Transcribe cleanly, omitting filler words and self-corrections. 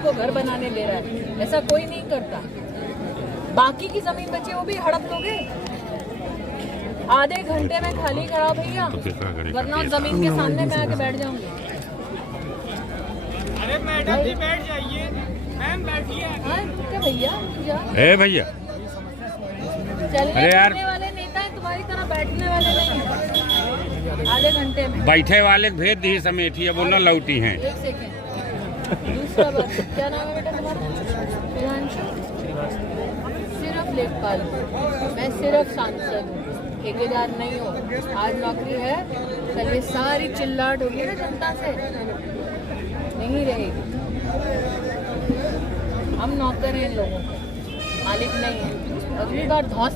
को घर बनाने दे रहा है, ऐसा कोई नहीं करता। बाकी की जमीन बची वो भी हड़प लोगे, आधे घंटे में खाली करा भैया, वरना जमीन के सामने मैं आके बैठ जाऊंगी। अरे मैडम जी बैठ जाइए, मैम बैठिए। ठीक है भैया, ए भैया चलने अरे यार, फिरने वाले नेता है, तुम्हारी तरह बैठने वाले नहीं है। आधे घंटे में बैठे वाले भेज दी समेटी है, बोलना लौटी हैं। एक सेकेंड। दूसरा बात, क्या नाम है बेटा तुम्हारा? सुधांशु। सिर्फ लेखपाल, मैं सिर्फ सांसद हूँ, ठेकेदार नहीं हूँ। आज नौकरी है, कल ये सारी चिल्लाहट होगी ना जनता से, नहीं रहेगी। हम नौकर हैं इन लोगों के, मालिक नहीं है। अगली बार धौंस